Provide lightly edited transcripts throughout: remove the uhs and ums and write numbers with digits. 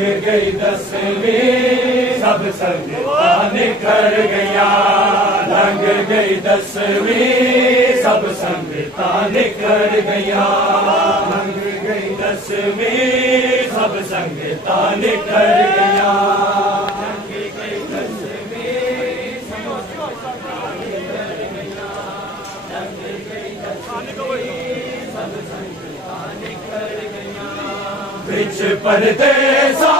गई दसवीं सब संगता निखर गया, लंघ गई दसवीं सब संगता निखर गया, लंघ गई दसवीं सब संगता निखर गया, लंघ गई दसवीं सब संगता निखर गया, लंघ गई दसवीं सब संगता निखर गया। विच परदेसा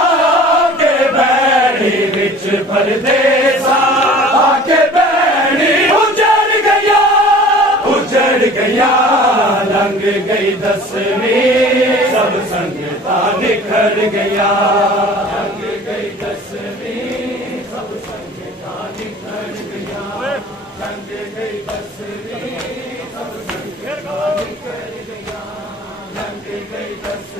के बैरी, विच परदेसा के बैरी उजड़ गया, उजड़ गया, लंघ गई दसवीं सब संगता निखर गया, लंघ गई दसवीं सब संगता निखर गया, लंघ गई दसवीं सब संगता निखर गया, लंघ गई दसवीं।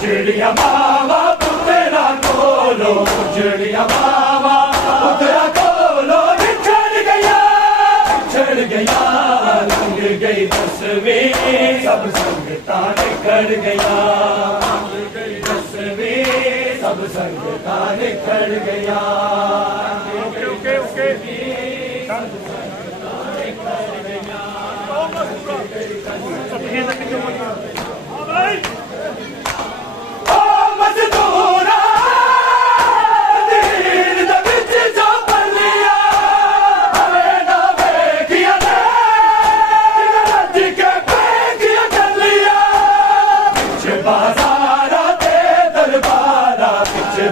चिड़िया बाबा पुतरा खोलो, चिड़िया बाबा पुतरा खोलो, बिछड़ गया, बिछड़ गया, लंघ गई दसवीं सब संगता निखर गया, लंघ गई दसवीं सब संगता निखर गया, ओके ओके सब संगता निखर गया,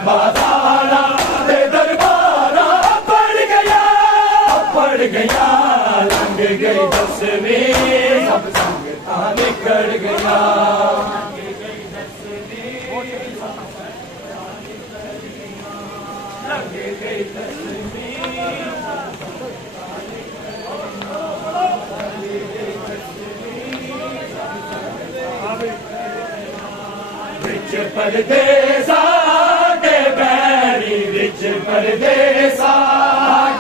बाजारा दे दरबारा पड़ गया, पड़ गया, लंघ गई दसवीं सब संगता निखर गया, लंघ गई दसवीं सब संगता निखर गया, लंघ गई दसवीं सब संगता निखर गया, विच परदेसा विच परदेसा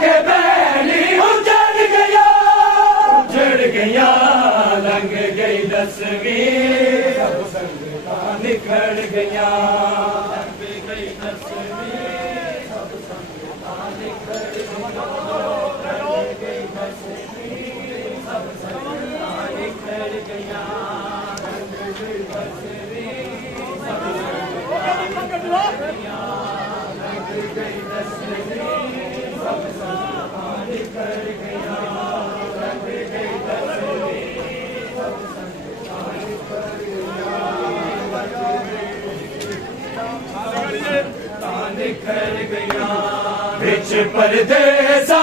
के बैरी उजड़ गया, उजड़ गया, लंघ गई दसवीं सब संगता निखर गया, लंघ गई दसवीं सब संगता निखर गया, लंघ गई दसवीं सब संगता निखर गया, लंघ गई दसवीं सब संगता निखर गया, गई दसवीं सब संगता निखर गया, लंघ गई दसवीं सब संगता निखर गया, निखर गया, विच परदेसा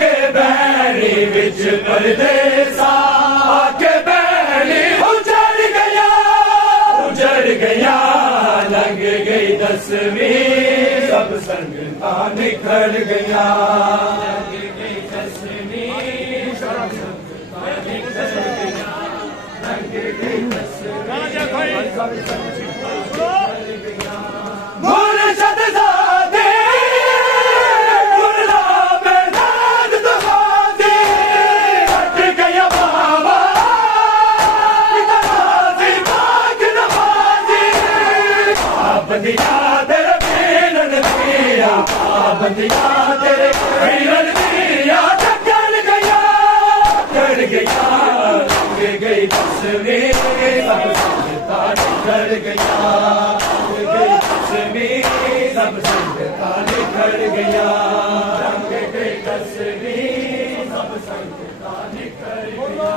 के बैरी, विच परदेसा के बैरी उजड़ गया, उजड़ गया, लंघ गई दसवीं सब संगता निखर गया, लंघ गई दसवीं सब संगता निखर गया, लंघ गई दसवीं सब संगता निखर गया, मुर्शद ज़ादे गुलाम नाज़ दवाज़े हट गया बाबा नवाज़ी पाक नवाज़ी, बंदिया तेरे पीरन दिया, बंदिया तेरे पीरन दिया, टक्कर गया, टक्कर गया, लंघ गई दसवीं सब संगता निखर गया, लंघ गई दसवीं सब संगता निखर गया, लंघ गई दसवीं सब संगता निखर गया,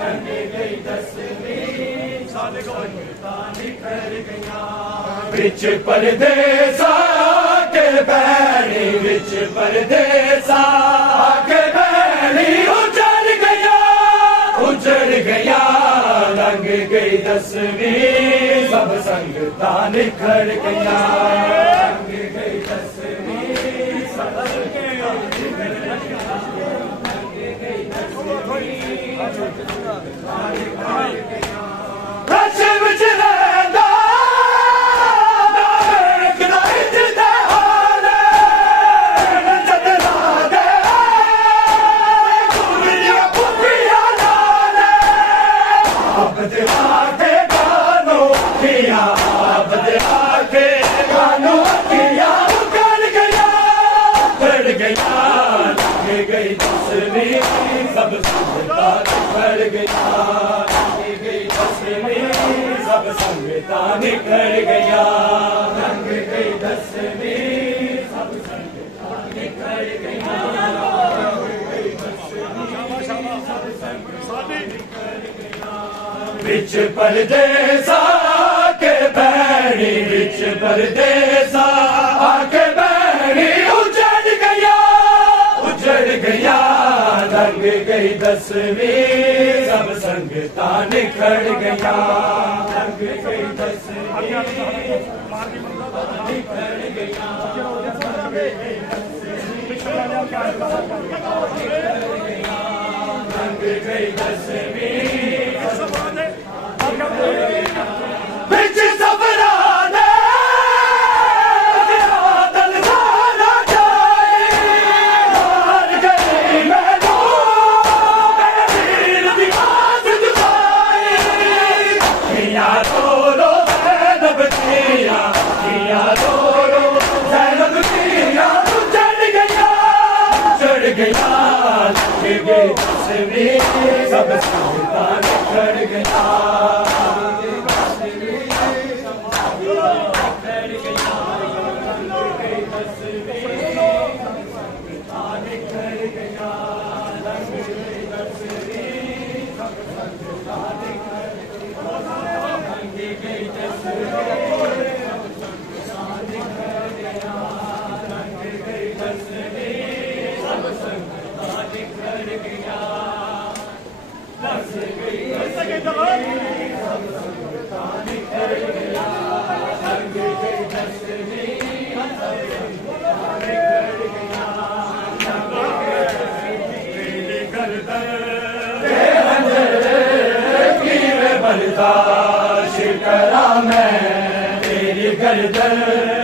लंघ गई दसवीं सब संगता निखर गया, विच परदेसा के बैरी, विच परदेसा के बैरी उजड़ गया, उजड़ गया, लंघ गई दसवीं सब संगता निखर गया, लंघ गई दसवीं सब संगता निखर गया, लंघ गई दसवीं सब संगता निखर गया, रश विच रहंदा अखियां बदला के कानू अखियां उगड़ गया लग गई तस्वीर सब संगता निखर गया लग गई तस्वीर सब संगता निखर गया रंग गई तस्वीर सब संगता निखर गया बिच परदेसा के बैरी बिच परदेसा आके बैरी उजड़ गया रंग गई तस्वीर सब संगता निखर गया रंग गई तस्वीर निखर गया रंग गई तस्वीर बिच सबरा दे दिल सारा जाए हार गई मैनू मेरे दिल दी बात जुदाई किया रो ज़ैनब किया रो ज़ैनब किया तू चढ़ गया लग गई तस्वीर सब संगता निखर गया शिकरा मैं तेरी गर्दन